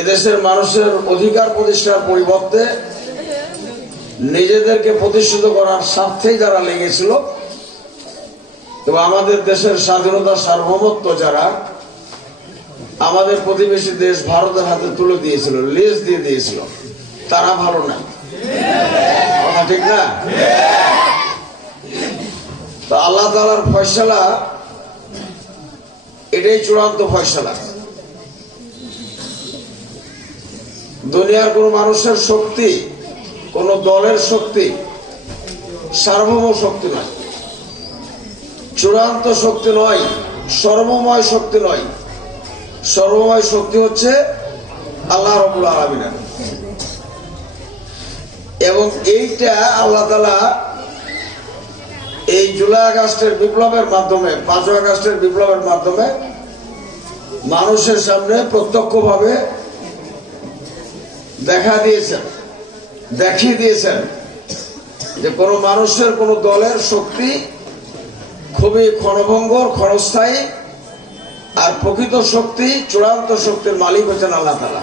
এদেশের মানুষের অধিকার প্রতিষ্ঠার পরিবর্তে নিজেদেরকে প্রতিষ্ঠিত করার স্বার্থেই যারা লেগেছিল, এবং আমাদের দেশের স্বাধীনতা সার্বভৌমত্ব যারা, আমাদের প্রতিবেশী দেশ ভারতের হাতে তুলে দিয়েছিল, লেজ দিয়ে দিয়েছিল, তারা ভালো না। কথা ঠিক না? তো আল্লাহ তালার ফয়সালা, এটাই চূড়ান্ত ফয়সালা। দুনিয়ার কোন মানুষের শক্তি, কোন দলের শক্তি সার্বভৌম শক্তি নয়। চূড়ান্ত শক্তি নয়, সর্বময় শক্তি নয়। সর্বময় শক্তি হচ্ছে আল্লাহ রবুল আলমিনের এবং এইটা আল্লাহ তালা এই জুলাই আগস্টের বিপ্লবের মাধ্যমে, পাঁচই আগস্টের বিপ্লবের মাধ্যমে মানুষের সামনে প্রত্যক্ষভাবে দেখা দিয়েছেন, দেখিয়ে দিয়েছেন যে কোনো মানুষের, কোনো দলের শক্তি খুবই ক্ষণভঙ্গর, ক্ষণস্থায়ী, আর প্রকৃত শক্তি চূড়ান্ত শক্তির মালিক হচ্ছেন আল্লাহ তালা